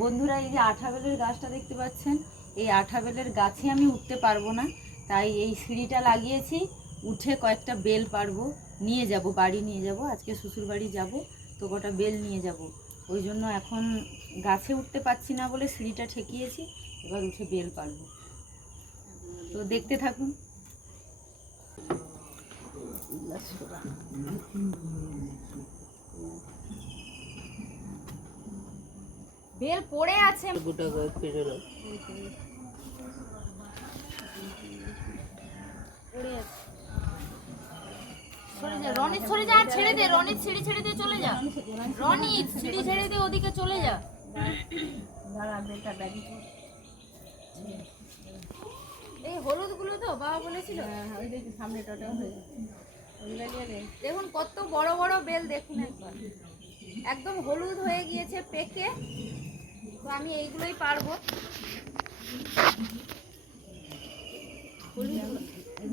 বন্ধুরা, এই যে আঠা বেলের গাছটা দেখতে পাচ্ছেন, এই আঠা বেলের গাছে আমি উঠতে পারবো না, তাই এই সিঁড়িটা লাগিয়েছি। উঠে কয়েকটা বেল পারবো, নিয়ে যাব, বাড়ি নিয়ে যাব। আজকে শ্বশুর বাড়ি যাব, তো কটা বেল নিয়ে যাব। ওই জন্য এখন গাছে উঠতে পারছি না বলে সিঁড়িটা ঠেকিয়েছি। এবার উঠে বেল পারবো, তো দেখতে থাকুন। বেল পড়ে আছে, গোটা করে ফেলে দাও। পড়ে আছে, সরে যা রনিত, সরে যা, ছেড়ে দে রনিত, সিঁড়ি ছেড়ে দে, চলে যা রনিত, সিঁড়ি ছেড়ে দে, ওদিকে চলে যা। দাঁড়া, বেলটা ব্যাগি এই হলুদ গুলো তো বাবা বলেছিল, ওই দেখি সামনে টোটা হয়ে দেখুন কত বড় বড় বেল, দেখুন একবার একদম হলুদ হয়ে গিয়েছে পেকে। তো আমি এইগুলোই পারবো।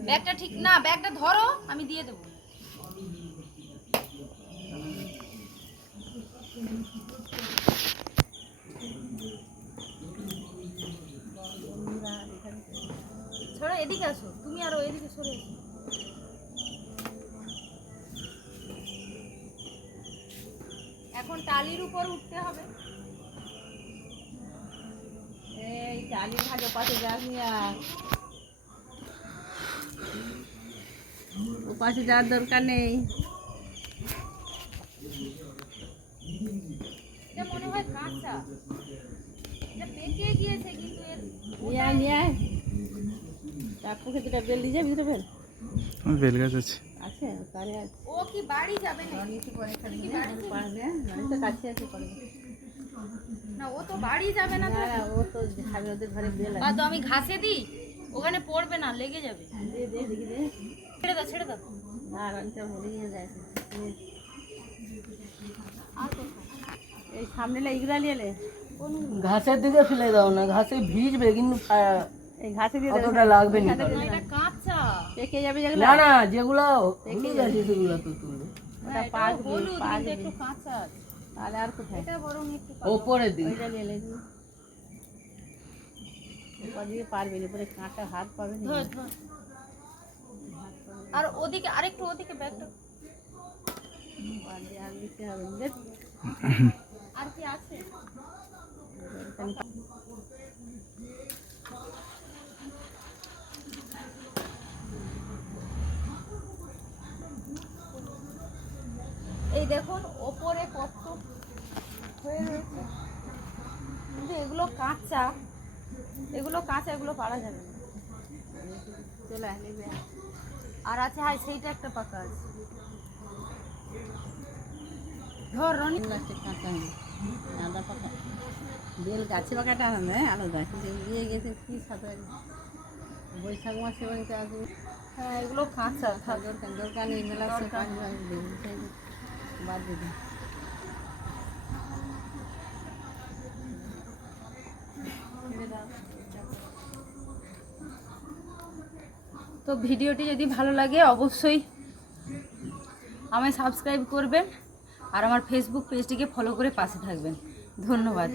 ব্যাগটা ঠিক না, ব্যাগটা ধরো, আমি দিয়ে দেবো। ছড়ো, এদিকে আসো তুমি, আরো এদিকে সরে এসো। এখন টালির উপর উঠতে হবে। এই টালির ভাগে পাশে যাস নিয়া, ও পাশে যাওয়ার দরকার নেই। এটা মনে হয় কাঁচা, এটা পেকে গিয়েছে, কিন্তু এর নিয়ে তার পক্ষে দুটা বেল দিয়ে যাবি, দুটো বেল বেল গাছ আছে, আছে তারে আছে। ও কি বাড়ি যাবে না, নিচে পড়ে খালি কি বাড়ি পারবে, মানে তো কাছে আছে পড়ে না, ও তো বাড়ি যাবে না। ও তো খাবে, ওদের ঘরে বেল আছে। তো আমি ঘাসে দিই, ওখানে পড়বে না, লেগে যাবে। দে দে দেখি দে, ছেড়ে দাও, ছেড়ে দাও। না রানটা মরে নিয়ে যায়। আর এই সামনে এইগুলা নিয়ে ঘাসের দিকে ফেলে দাও না, ঘাসে ভিজবে, কিন্তু এই ঘাসে দিয়ে অতটা লাগবে না। এটা কাঁচা পেকে যাবে যেগুলো, না না যেগুলো পেকে গেছে সেগুলো তো তুলবে। এটা পাকবে, পাকবে একটু কাঁচা আছে, তাহলে আর কোথায়, এটা বরং একটু উপরে দিই, ওইটা নিয়ে লে দিই। উপর দিকে পারবে না, উপরে কাঁটা হাত পাবে না। আর ওদিকে আরেকটু, ওদিকে ব্যাগটা আর দিতে হবে। আর কি আছে, এই দেখুন ওপরে কত হয়ে রয়েছে, কিন্তু এগুলো কাঁচা, এগুলো কাঁচা, এগুলো পারা যাবে না। চলে নেবে। আর আছে, হাই সেইটা একটা পাকা আছে, ধর রনি গাছটা কাঁচা, আদা পাকা বেল গাছে পাকাটা আলাদা, আলাদা দিয়ে গেছে কি সাথে বৈশাখ মাসে বাড়িতে আসবে। হ্যাঁ এগুলো কাঁচা, দরকার নেই, মেলা বাদ দিবি। তো ভিডিওটি যদি ভালো লাগে অবশ্যই আমায় সাবস্ক্রাইব করবেন, আর আমার ফেসবুক পেজটিকে ফলো করে পাশে থাকবেন। ধন্যবাদ।